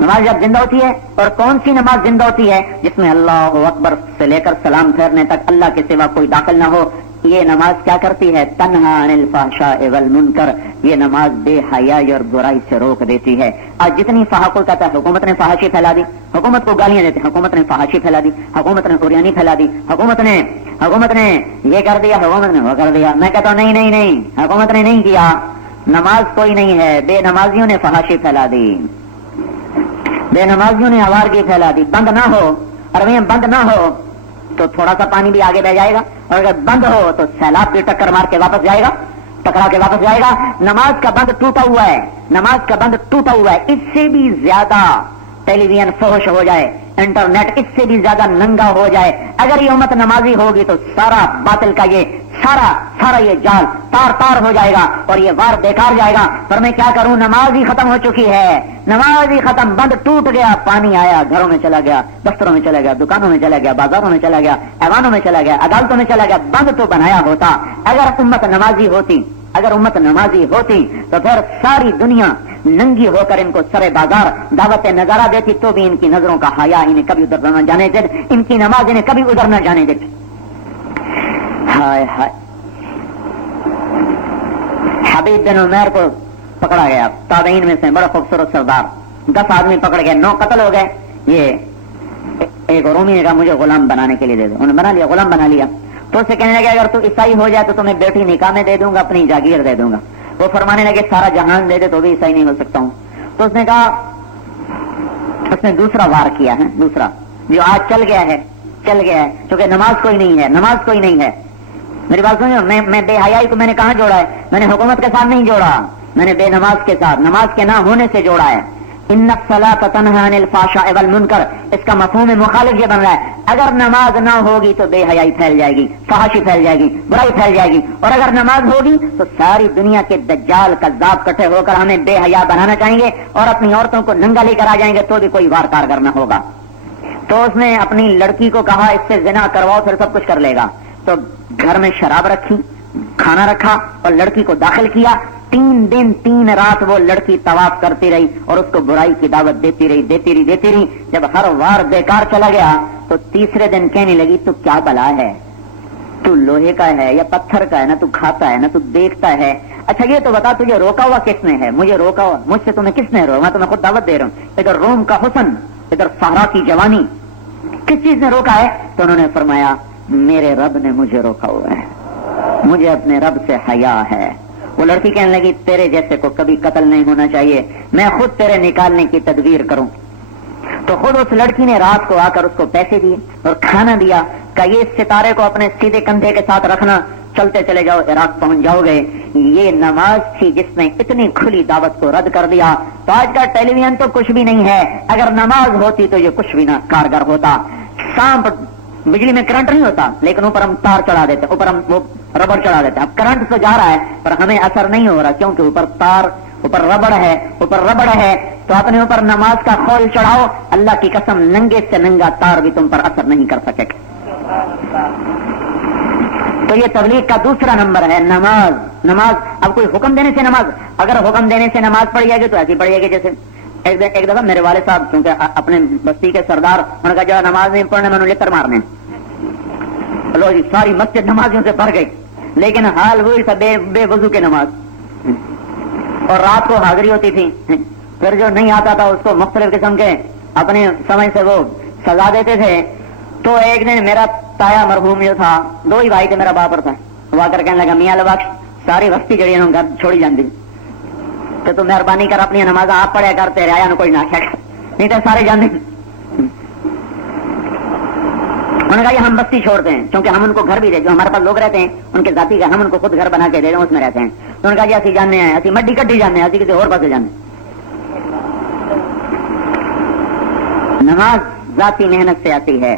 نماز جب زندہ ہوتی ہے، اور کون سی نماز زندہ ہوتی ہے؟ جس میں اللہ اکبر سے لے کر سلام پھیرنے تک اللہ کے سوا کوئی داخل نہ ہو. یہ نماز کیا کرتی ہے؟ تنہا عن الفحشاء والمنکر. یہ نماز بے حیائی اور برائی سے روک دیتی ہے. آج جتنی فحاقل کہتا ہے حکومت نے فحاشی پھیلا دی، حکومت کو گالیاں دیتے، حکومت نے فحاشی پھیلا دی، حکومت نے اوریانی پھیلا دی، حکومت نے یہ کر دیا، حکومت نے وہ کر دیا. میں کہتا ہوں نہیں، حکومت نے نہیں کیا. نماز کوئی نہیں ہے، بے نمازیوں نے فحاشی پھیلا دی، بے نمازیوں نے آوارگی پھیلا دی. بند نہ ہو، ارویں بند نہ ہو تو تھوڑا سا پانی بھی آگے بہ جائے گا، اور اگر بند ہو تو سیلاب بھی ٹکر مار کے واپس جائے گا، ٹکرا کے واپس جائے گا. نماز کا بند ٹوٹا ہوا ہے، نماز کا بند ٹوٹا ہوا ہے. اس سے بھی زیادہ ٹیلی ویژن فحش ہو جائے، انٹرنیٹ اس سے بھی زیادہ ننگا ہو جائے، اگر یہ امت نمازی ہوگی تو سارا باطل کا یہ سارا یہ جال تار ہو جائے گا اور یہ وار بیکار جائے گا. پر میں کیا کروں، نماز ہی ختم ہو چکی ہے، نماز ہی ختم، بند ٹوٹ گیا، پانی آیا، گھروں میں چلا گیا، دفتروں میں چلا گیا، دکانوں میں چلا گیا، بازاروں میں چلا گیا، ایوانوں میں چلا گیا، عدالتوں میں چلا گیا. بند تو بنایا ہوتا. اگر امت نمازی ہوتی تو پھر ساری دنیا ننگی ہو کر ان کو سرے بازار دعوت نظارہ دیتی، تو بھی ان کی نظروں کا حیا انہیں کبھی ادھر نہ جانے دے، ان کی نماز انہیں کبھی ادھر نہ جانے دیتی. ہائے ہائے. حبیب بن عمیر کو پکڑا گیا، تابعین میں سے بڑا خوبصورت سردار. 10 آدمی پکڑ گئے، 9 قتل ہو گئے. یہ ایک رومی نے کہا مجھے غلام بنانے کے لیے دے دو. انہوں نے بنا لیا، غلام بنا لیا. تو اسے کہنے لگے اگر تو عیسائی ہو جائے تو تمہیں بیٹی نکاح میں دے دوں گا، اپنی جاگیر دے دوں گا. وہ فرمانے لگے سارا جہان دے دے تو بھی عیسائی نہیں ہو سکتا ہوں. تو اس نے کہا، اس نے دوسرا وار کیا ہے، دوسرا جو آج چل گیا ہے کیونکہ نماز کوئی نہیں ہے. میری بات سنو، میں بے حیائی کو میں نے کہاں جوڑا ہے؟ میں نے حکومت کے ساتھ نہیں جوڑا، میں نے بے نماز کے ساتھ، نماز کے نہ ہونے سے جوڑا ہے. ان الصلاۃ تنہی عن الفحشاء والمنکر، اس کا مفہوم مخالف یہ بن رہا ہے. اگر نماز نہ ہوگی تو بے حیائی پھیل جائے گی، فحاشی پھیل جائے گی، برائی پھیل جائے گی. اور اگر نماز ہوگی تو ساری دنیا کے دجال کذاب کٹھے ہو کر ہمیں بے حیا بنانا چاہیں گے اور اپنی عورتوں کو ننگا لے کر آ جائیں گے تو بھی کوئی وار کارگر نہ ہوگا. تو اس نے اپنی لڑکی کو کہا اس سے زنا کرواؤ پھر سب کچھ کر لے گا. تو گھر میں شراب رکھی، کھانا رکھا اور لڑکی کو داخل کیا. 3 دن 3 رات وہ لڑکی طواف کرتی رہی اور اس کو برائی کی دعوت دیتی رہی. جب ہر وار بیکار چلا گیا تو تیسرے دن کہنے لگی تو کیا بلا ہے، تو لوہے کا ہے یا پتھر کا ہے، نہ تو کھاتا ہے نہ تو دیکھتا ہے. اچھا یہ تو بتا تجھے روکا ہوا کس نے ہے؟ مجھے روکا ہوا، مجھ سے تمہیں کس نے روکا؟ میں تمہیں خود دعوت دے رہا ہوں. ادھر روم کا حسن، ادھر صحرا کی جوانی، کس چیز نے روکا ہے؟ تو انہوں نے فرمایا میرے رب نے مجھے روکا ہوا ہے، مجھے اپنے رب سے حیا ہے. وہ لڑکی کہنے لگی تیرے جیسے کو کبھی قتل نہیں ہونا چاہیے، میں خود تیرے نکالنے کی تدبیر کروں. تو خود اس لڑکی نے رات کو آ کر اس کو پیسے دیے اور کھانا دیا کہ یہ ستارے کو اپنے سیدھے کندھے کے ساتھ رکھنا، چلتے چلے جاؤ، عراق پہنچ جاؤ گے. یہ نماز تھی جس نے اتنی کھلی دعوت کو رد کر دیا. تو آج کا ٹیلی ویژن تو کچھ بھی نہیں ہے، اگر نماز ہوتی تو یہ کچھ بھی نہ کارگر ہوتا. سانپ بجلی میں کرنٹ نہیں ہوتا لیکن اوپر ہم تار چڑھا دیتے، اوپر ہم وہ ربڑ چڑھا دیتے. اب کرنٹ تو جا رہا ہے پر ہمیں اثر نہیں ہو رہا کیونکہ اوپر تار، اوپر ربڑ ہے. تو اپنے اوپر نماز کا خول چڑھاؤ، اللہ کی قسم ننگے سے ننگا تار بھی تم پر اثر نہیں کر سکے. تو یہ تبلیغ کا دوسرا نمبر ہے، نماز. اب کوئی حکم دینے سے نماز، اگر حکم دینے سے نماز پڑھ جائے گی تو ایسی پڑھ جائے گی جیسے ایک دفعہ میرے والد صاحب کیونکہ اپنے بستی کے سردار، انہوں نے کہا جو نماز نہیں پڑھنے میں لے کر مارنے. لو جی ساری مسجد نمازیوں سے بھر گئی، لیکن حال وہی تھا بے وضو کے نماز. اور رات کو حاضری ہوتی تھی، پھر جو نہیں آتا تھا اس کو مختلف قسم کے اپنے سمجھ سے وہ سزا دیتے تھے. تو ایک دن میرا تایا مرحوم جو تھا، 2 ہی بھائی تھے، میرا باپ تھا، وہ آ کر کہنے لگا میاں لبخش ساری وسطی جڑی ہے گھر چھوڑی جاندی تو مہربانی کر اپنی نماز آپ پڑھیا کر، تیرے آیا کوئی نہ کیا نہیں تو سارے جاندے. انہوں نے کہا یہ ہم بستی چھوڑتے ہیں کیونکہ ہم ان کو گھر بھی دے، جو ہمارے پاس لوگ رہتے ہیں ان کے ذاتی گھر، ہم ان کو خود گھر بنا کے دے رہے ہیں، اس میں رہتے ہیں. تو انہوں نے کہا جی اسی جاننے ہیں، اسی مڈی کٹی جاننے ہیں، اسی کسی اور پاس جانے. نماز ذاتی محنت سے آتی ہے،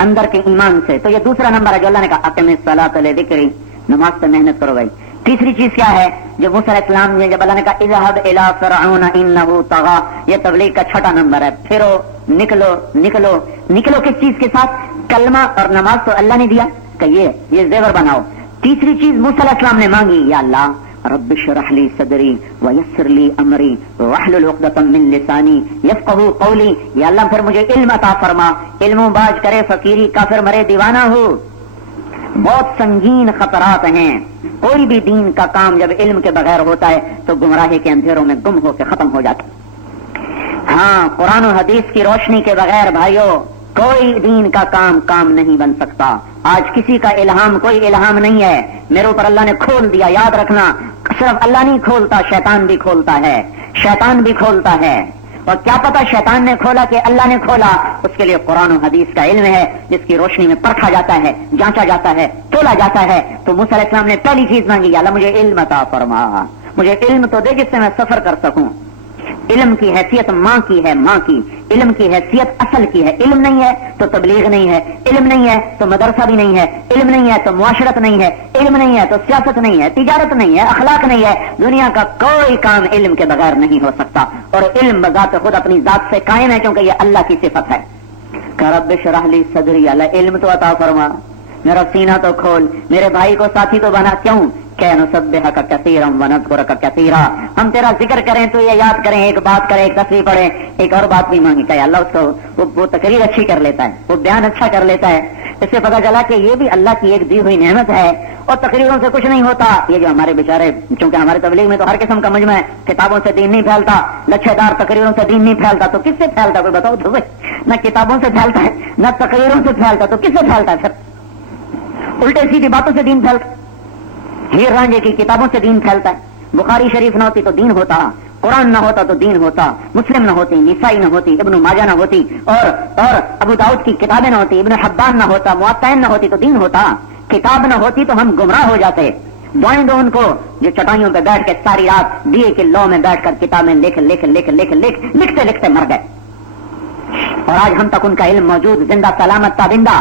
اندر کے ایمان سے. تو یہ دوسرا نمبر ہے جو اللہ نے کہا اقم الصلاۃ لذکری، نماز سے محنت کرو بھائی. تیسری چیز کیا ہے جو موسیٰ علیہ السلام نے جب اللہ نے کہا اذهب الى فرعون انه طغى، یہ تبلیغ کا 6واں نمبر ہے. پھرو، نکلو کس چیز کے ساتھ؟ کلمہ اور نماز تو اللہ نے دیا کہ یہ زیور بناؤ. تیسری چیز موسیٰ علیہ السلام نے مانگی، یا اللہ رب اشرح لی صدری ویسر لی امری واحلل عقدۃ من لسانی یفقہوا قولی. یا اللہ پھر مجھے علم عطا فرما، علم و باز کرے فقیری، کافر مرے دیوانہ ہو. بہت سنگین خطرات ہیں. کوئی بھی دین کا کام جب علم کے بغیر ہوتا ہے تو گمراہی کے اندھیروں میں گم ہو کے ختم ہو جاتا. ہاں، قرآن و حدیث کی روشنی کے بغیر بھائیو کوئی دین کا کام نہیں بن سکتا. آج کسی کا الہام کوئی الہام نہیں ہے، میرے اوپر اللہ نے کھول دیا. یاد رکھنا، صرف اللہ نہیں کھولتا، شیطان بھی کھولتا ہے، شیطان بھی کھولتا ہے. اور کیا پتا شیطان نے کھولا کہ اللہ نے کھولا، اس کے لیے قرآن و حدیث کا علم ہے جس کی روشنی میں پرکھا جاتا ہے، جانچا جاتا ہے، تولا جاتا ہے. تو موسیٰ علیہ السلام نے پہلی چیز مانگی، اللہ مجھے علم عطا فرما، مجھے علم تو دے جس سے میں سفر کر سکوں. علم کی حیثیت ماں کی ہے، ماں کی علم کی حیثیت اصل کی ہے. علم نہیں ہے تو تبلیغ نہیں ہے، علم نہیں ہے تو مدرسہ بھی نہیں ہے، علم نہیں ہے تو معاشرت نہیں ہے، علم نہیں ہے تو سیاست نہیں ہے، تجارت نہیں ہے، اخلاق نہیں ہے. دنیا کا کوئی کام علم کے بغیر نہیں ہو سکتا. اور علم بذات خود اپنی ذات سے قائم ہے کیونکہ یہ اللہ کی صفت ہے. کہ رب اشرح لی صدری، اللہ علم تو عطا فرما، میرا سینہ تو کھول، میرے بھائی کو ساتھی تو بنا. کیوں کہ نسبحک کثیرا ونذکرک کثیرا، ہم تیرا ذکر کریں تو یہ یاد کریں، ایک بات کریں، ایک تصریح پڑھیں. ایک اور بات بھی مانگی کہ اللہ اس کو وہ تقریر اچھی کر لیتا ہے، وہ بیان اچھا کر لیتا ہے. اس سے پتہ چلا کہ یہ بھی اللہ کی ایک دی ہوئی نعمت ہے. اور تقریروں سے کچھ نہیں ہوتا. یہ جو ہمارے بیچارے، چونکہ ہمارے تبلیغ میں تو ہر قسم کا مجمع ہے، کتابوں سے دین نہیں پھیلتا، لچھے دار تقریروں سے دین نہیں پھیلتا. تو کس سے پھیلتا کوئی بتاؤ تو؟ نہ کتابوں سے پھیلتا ہے نہ تقریروں سے پھیلتا، تو کس سے پھیلتا ہے پھر؟ الٹے سیدھی باتوں سے دین پھیلتا. ہیر رانجے کی کتابوں سے دین پھیلتا ہے. بخاری شریف نہ ہوتی تو دین ہوتا، قرآن نہ ہوتا تو دین ہوتا، مسلم نہ ہوتی، نسائی نہ ہوتی، ابن ماجہ نہ ہوتی، اور ابو داؤد کی کتابیں نہ ہوتی، ابن حبان نہ ہوتا، موطئین نہ ہوتی تو دین ہوتا. کتاب نہ ہوتی تو ہم گمراہ ہو جاتے. دعائیں دو ان کو جو چٹائیوں پہ بیٹھ کے ساری رات دیے کے لو میں بیٹھ کر کتابیں لکھتے لکھتے مر گئے. اور آج ہم تک ان کا علم موجود، زندہ سلامت تابندہ.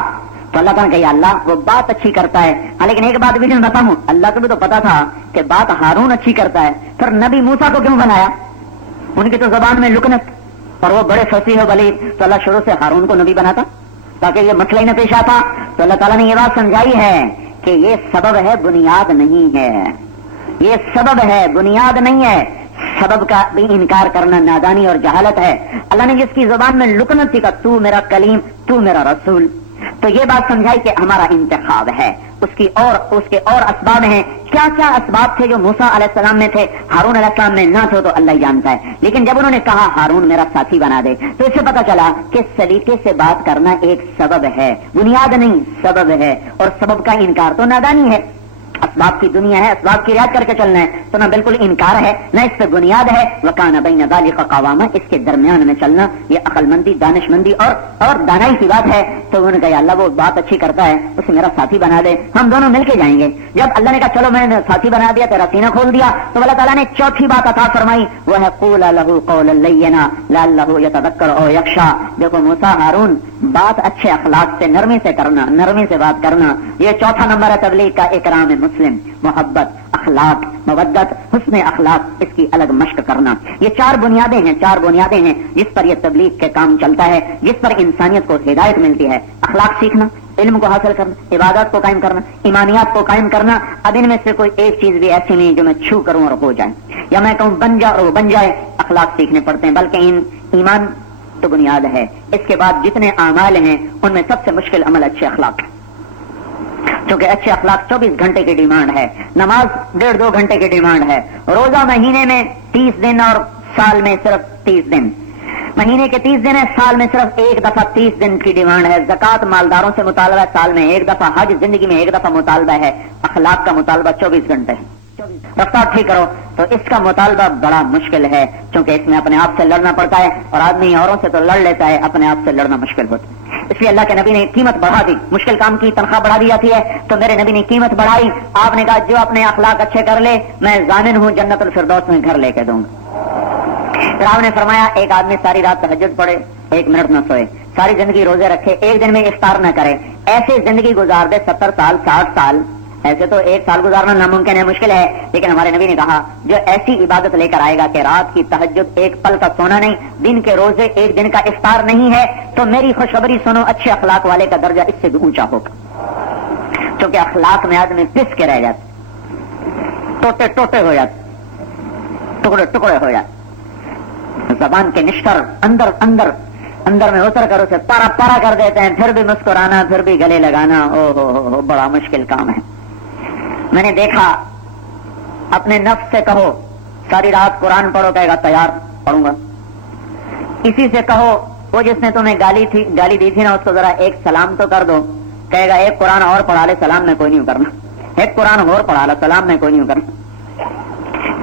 تو اللہ تعالیٰ کہ یا اللہ وہ بات اچھی کرتا ہے. لیکن ایک بات بھی میں بتاؤں، اللہ کو بھی تو پتا تھا کہ بات ہارون اچھی کرتا ہے، پھر نبی موسیٰ کو کیوں بنایا؟ ان کی تو زبان میں لکنت اور وہ بڑے فصیح و بلیغ. تو اللہ شروع سے ہارون کو نبی بناتا تاکہ یہ مسئلہ ہی نہ پیش آتا. تو اللہ تعالیٰ نے یہ بات سمجھائی ہے کہ یہ سبب ہے، بنیاد نہیں ہے. یہ سبب ہے، بنیاد نہیں ہے. سبب کا بھی انکار کرنا نادانی اور جہالت ہے. اللہ نے جس کی زبان میں لکنت تھی کہ تو میرا کلیم، تو میرا رسول، تو یہ بات سمجھائی کہ ہمارا انتخاب ہے. اس کے اور اسباب ہیں. کیا کیا اسباب تھے جو موسیٰ علیہ السلام میں تھے، ہارون علیہ السلام میں نہ تھے؟ تو اللہ ہی جانتا ہے. لیکن جب انہوں نے کہا ہارون میرا ساتھی بنا دے، تو اس سے پتہ چلا کہ سلیقے سے بات کرنا ایک سبب ہے، بنیاد نہیں، سبب ہے. اور سبب کا انکار تو نادانی ہے. اسباب کی دنیا ہے، اسباب کی رعایت کر کے چلنا ہے، تو نہ بالکل انکار ہے نہ اس پہ بنیاد ہے. وکان بین ذلک قواما، اس کے درمیان میں چلنا یہ عقل مندی، دانش مندی اور دانائی کی بات ہے. تو انہوں نے کہا اللہ وہ بات اچھی کرتا ہے، اسے میرا ساتھی بنا دے، ہم دونوں مل کے جائیں گے. جب اللہ نے کہا چلو میں نے ساتھی بنا دیا، تیرا سینہ کھول دیا، تو اللہ تعالیٰ نے چوتھی بات عطا فرمائی، وہ ہے قولا لہ قولا لینا لعلہ یتذکر او یخشی. دیکھو موسیٰ ہارون، بات اچھے اخلاق سے، نرمی سے کرنا، نرمی سے بات کرنا. یہ چوتھا نمبر ہے تبلیغ کا، اکرام مسلم، محبت، اخلاق، مودت، حسن اخلاق، اس کی الگ مشق کرنا. یہ چار بنیادیں ہیں جس پر یہ تبلیغ کے کام چلتا ہے، جس پر انسانیت کو ہدایت ملتی ہے. اخلاق سیکھنا، علم کو حاصل کرنا، عبادات کو قائم کرنا، ایمانیات کو قائم کرنا. اب ان میں سے کوئی ایک چیز بھی ایسی نہیں جو میں چھو کروں اور ہو جائے، یا میں کہوں بن جا اور وہ بن جائے. اخلاق سیکھنے پڑتے ہیں، بلکہ ایمان تو بنیاد ہے. اس کے بعد جتنے اعمال ہیں ان میں سب سے مشکل عمل اچھے اخلاق ہے، کیونکہ اچھے اخلاق 24 گھنٹے کی ڈیمانڈ ہے. نماز 1.5-2 گھنٹے کی ڈیمانڈ ہے. روزہ مہینے میں 30 دن اور سال میں صرف 30 دن. مہینے کے 30 دن ہے، سال میں صرف ایک دفعہ 30 دن کی ڈیمانڈ ہے. زکوٰۃ مالداروں سے مطالبہ ہے، سال میں ایک دفعہ. حج زندگی میں ایک دفعہ مطالبہ ہے. اخلاق کا مطالبہ 24 گھنٹے ہے. رفتار ٹھیک کرو. تو اس کا مطالبہ بڑا مشکل ہے، کیونکہ اس میں اپنے آپ سے لڑنا پڑتا ہے، اور آدمی اوروں سے تو لڑ لیتا ہے، اپنے آپ سے لڑنا مشکل ہوتا ہے. اس لیے اللہ کے نبی نے قیمت بڑھا دی. مشکل کام کی تنخواہ بڑھا دی جاتی ہے، تو میرے نبی نے قیمت بڑھائی. آپ نے کہا جو اپنے اخلاق اچھے کر لے میں ضامن ہوں جنت الفردوس میں گھر لے کے دوں گا. پھر آپ نے فرمایا ایک آدمی ساری رات تہجد پڑھے، 1 منٹ نہ سوئے، ساری زندگی روزے رکھے، ایک دن میں افطار نہ کرے، ایسے زندگی گزار دے 70 سال 60 سال. ایسے تو 1 سال گزارنا ناممکن ہے، مشکل ہے، لیکن ہمارے نبی نے کہا جو ایسی عبادت لے کر آئے گا کہ رات کی تہجد، ایک پل کا سونا نہیں، دن کے روزے، ایک دن کا افطار نہیں ہے، تو میری خوشخبری سنو، اچھے اخلاق والے کا درجہ اس سے بھی اونچا ہوگا. کیونکہ اخلاق میں آدمی پس کے رہ جاتا. ٹوٹے ٹوٹے ہو جاتے، ٹکڑے ٹکڑے ہو جاتے. زبان کے نشتر اندر اندر اندر میں اتر کر اسے پارا پارا کر دیتے ہیں، پھر بھی مسکرانا، پھر بھی گلے لگانا، او ہو بڑا مشکل کام ہے. میں نے دیکھا، اپنے نفس سے کہو ساری رات قرآن پڑھو، کہے گا تیار پڑھوں گا. کسی سے کہو وہ جس نے تمہیں گالی دی تھی نا، اس کو ذرا ایک سلام تو کر دو، کہے گا ایک قرآن اور پڑھا لے، سلام میں کوئی نہیں کرنا. ایک قرآن اور پڑھا لے، سلام میں کوئی نہیں کرنا.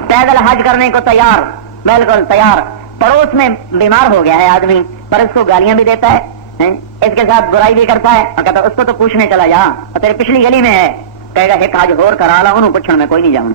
پیدل حج کرنے کو تیار، بالکل تیار. پڑوس میں بیمار ہو گیا ہے آدمی، پر اس کو گالیاں بھی دیتا ہے، اس کے ساتھ برائی بھی کرتا ہے، اور کہتا اس کو تو پوچھنے چلا جا، اور تیرے پچھلی گلی میں ہے، کہے گا ایک حج اور کرا لا، انہوں پوچھنے میں کوئی نہیں جاؤں.